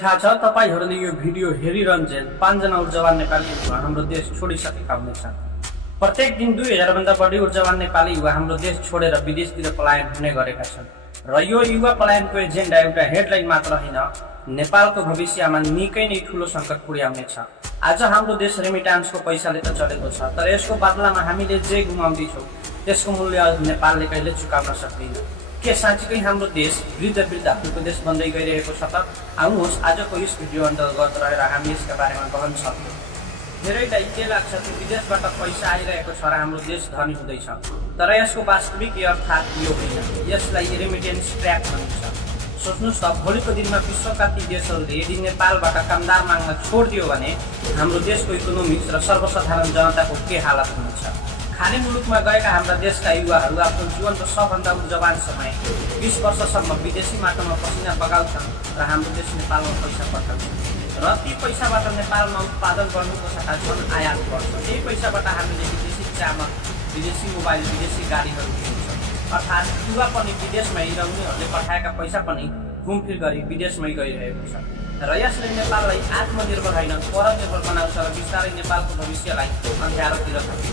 थाहा छ तपाईहरुले यो भिडियो हेरिरहन्छन् 5 जना ऊर्जावान नेपाली युवा हाम्रो देश छोडिसकेका हुनेछन्। प्रत्येक दिन 2000 भन्दा बढी ऊर्जावान नेपाली युवा हाम्रो देश छोडेर विदेशतिर पलायन हुने गरेका छन् र यो युवा पलायनको एजेन्डा एउटा हेडलाइन मात्र होइन, नेपालको भविष्यमा निकै नै ठूलो संकट पुर्याउनेछ। आज हाम्रो देश रेमिटान्सको पैसाले त चलेको छ, तर यसको बदलामा हामीले जे गुमाउँदैछौँ त्यसको मूल्य नेपालले कहिले चुकाउन सक्दैन। के साँच्चीकै हाम्रो देश वृद्धहरूको देश बन्दै गइरहेको छ त? आउनुहोस् आजको यस भिडियो अन्तर्गत रहेर हामी यसका बारेमा गहन सक्छौँ। धेरैलाई के लाग्छ कि विदेशबाट पैसा आइरहेको छ र हाम्रो देश धनी हुँदैछ, तर यसको वास्तविक अर्थात् यो होइन। यसलाई रेमिटेन्स ट्र्याप भनिन्छ। सोच्नुहोस् त, भोलिको दिनमा विश्वका ती देशहरूले यदि नेपालबाट कामदार माग्न छोडिदियो भने हाम्रो देशको इकोनोमिक्स र सर्वसाधारण जनताको के हालत हुनेछ? खाली मुलुकमा गएका हाम्रा देशका युवाहरू आफ्नो जीवनको सबभन्दा ऊर्जावान समय 20 वर्षसम्म विदेशी माटोमा पसिना बगाउँछन् र हाम्रो देश नेपालमा पैसा पठाउँछ र ती पैसाबाट नेपालमा उत्पादन गर्नुको सट्टा झन् आयात गर्छ। त्यही पैसाबाट हामीले विदेशी चामल, विदेशी मोबाइल, विदेशी गाडीहरू किन्छौँ। अर्थात् युवा पनि विदेशमै र उनीहरूले पठाएका पैसा पनि घुमफिर गरी विदेशमै गइरहेको छ र यसले नेपाललाई आत्मनिर्भर होइन परनिर्भर बनाउँछ र बिस्तारै नेपालको भविष्यलाई अँध्यारोतिर थाल्छ।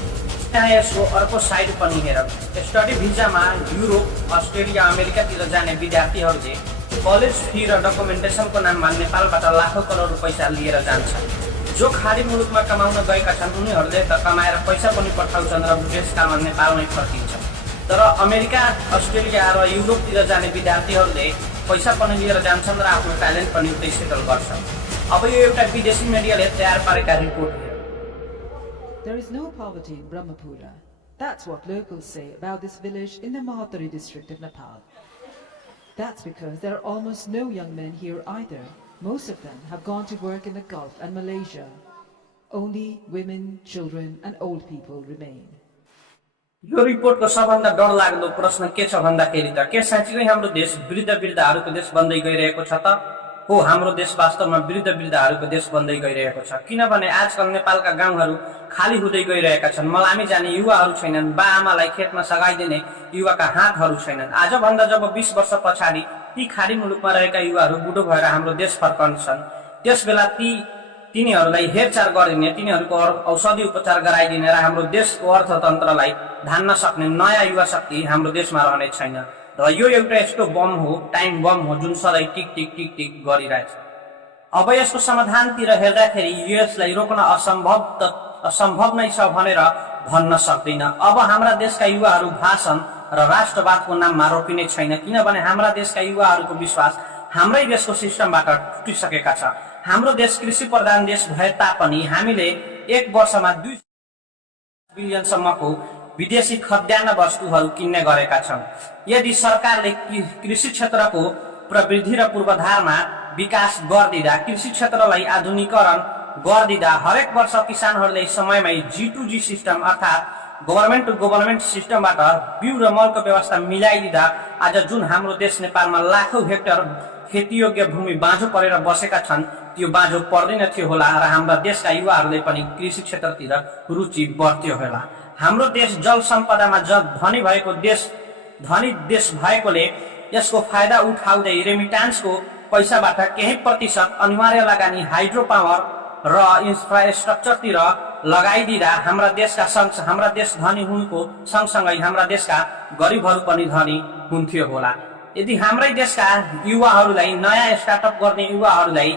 त्यहाँ यसको अर्को साइड पनि हेर, स्टडी भिजामा युरोप, अस्ट्रेलिया, अमेरिकातिर जाने विद्यार्थीहरूले कलेज फी र डकुमेन्टेसनको नाममा नेपालबाट लाखौं करोड पैसा लिएर जान्छन्। जो खाडी मुलुकमा कमाउन गएका छन् उनीहरूले त कमाएर पैसा पनि पठाउँछन् र देशकालमा नेपालमै फर्किन्छन्, तर अमेरिका, अस्ट्रेलिया र युरोपतिर जाने विद्यार्थीहरूले पैसा पनि लिएर जान्छन् र आफ्नो ट्यालेन्ट पनि उतै सेटल गर्छन्। अब यो एउटा विदेशी मिडियाले तयार पारेका रिपोर्ट हो। There is no poverty in Brahmapura. That's what locals say about this village in the Mahatari district of Nepal. That's because there are almost no young men here either. Most of them have gone to work in the Gulf and Malaysia. Only women, children and old people remain. यो रिपोर्टको सबभन्दा डरलाग्दो प्रश्न के छ भन्दाखेरि त के साँच्चै हाम्रो देश वृद्धहरूको देश बन्दै गइरहेको छ त? हो, हाम्रो देश वास्तवमा वृद्धहरूको देश बन्दै गइरहेको छ, किनभने आजकल नेपालका गाउँहरू खाली हुँदै गइरहेका छन्। मलामी जाने युवाहरू छैनन्, बाआमालाई खेतमा सघाइदिने युवाका हातहरू छैनन्। आजभन्दा जब 20 वर्ष पछाडि ती खाडी मुलुकमा रहेका युवाहरू बुढो भएर हाम्रो देश फर्कन्छन्, त्यसबेला तिनीहरूलाई हेरचाह गरिदिने, तिनीहरूको औषधि उपचार गराइदिने र हाम्रो देशको अर्थतन्त्रलाई धान्न सक्ने नयाँ युवा शक्ति हाम्रो देशमा रहने छैन। र यो एउटा यस्तो बम हो, टाइम बम हो, जुन सधैँ टिक टिक टिक टिक गरिरहेछ। अब यसको समाधानतिर हेर्दाखेरि यसलाई रोक्न असम्भव नै छ भनेर भन्न सक्दैन। अब हाम्रा देशका युवाहरू भाषण र राष्ट्रवादको नाममा रोपिने छैन, किनभने हाम्रा देशका युवाहरूको विश्वास हाम्रै देशको सिस्टमबाट टुटिसकेका छ। हाम्रो देश कृषि प्रधान देश भए तापनि हामीले 1 वर्षमा 2 बिलियनसम्मको विदेशी खाद्यान्न वस्तुहरू किन्ने गरेका छौँ। यदि सरकारले कृषि क्षेत्रको प्रवृद्धि र पूर्वाधारमा विकास गरिदिँदा, कृषि क्षेत्रलाई आधुनिकीकरण गरिदिँदा, हरेक वर्ष किसानहरूले समयमै G2G सिस्टम अर्थात् गभर्नमेन्ट टु गभर्नमेन्ट सिस्टमबाट बिउ र मलको व्यवस्था मिलाइदिँदा आज जुन हाम्रो देश नेपालमा लाखौं हेक्टर खेतीयोग्य भूमि बाँझो परेर बसेका छन्, त्यो बाँझो पर्दैन थियो होला र हाम्रा देशका युवाहरूले पनि कृषि क्षेत्रतिर रुचि बढ्थ्यो होला। हाम्रो देश जल सम्पदामा धनी देश भएकोले यसको फाइदा उठाउँदै रेमिटान्सको पैसाबाट केही प्रतिशत अनिवार्य लगानी हाइड्रो पावर र इन्फ्रास्ट्रक्चरतिर लगाइदिँदा हाम्रा देश धनी हुनुको सँगसँगै हाम्रा देशका गरिबहरू पनि धनी हुन्थ्यो होला। यदि हाम्रै देशका युवाहरूलाई, नयाँ स्टार्टअप गर्ने युवाहरूलाई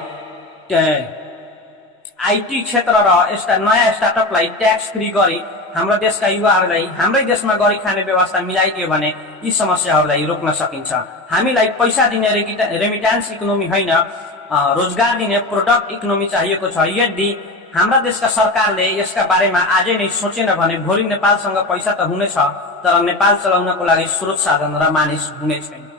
आईटी क्षेत्र र नयाँ स्टार्टअपलाई ट्याक्स फ्री गरी हाम्रा देशका युवाहरूलाई हाम्रै देशमा गरी खाने व्यवस्था मिलाइदियो भने यी समस्याहरूलाई रोक्न सकिन्छ। हामीलाई पैसा दिने रेमिटान्स इकोनोमी होइन, रोजगार दिने प्रोडक्ट इकोनोमी चाहिएको छ। यदि हाम्रा देशका सरकारले यसका बारेमा आजै नै सोचेन भने भोलि नेपालसँग पैसा त हुनेछ, तर नेपाल चलाउनको लागि स्रोत साधन र मानिस हुने छैन।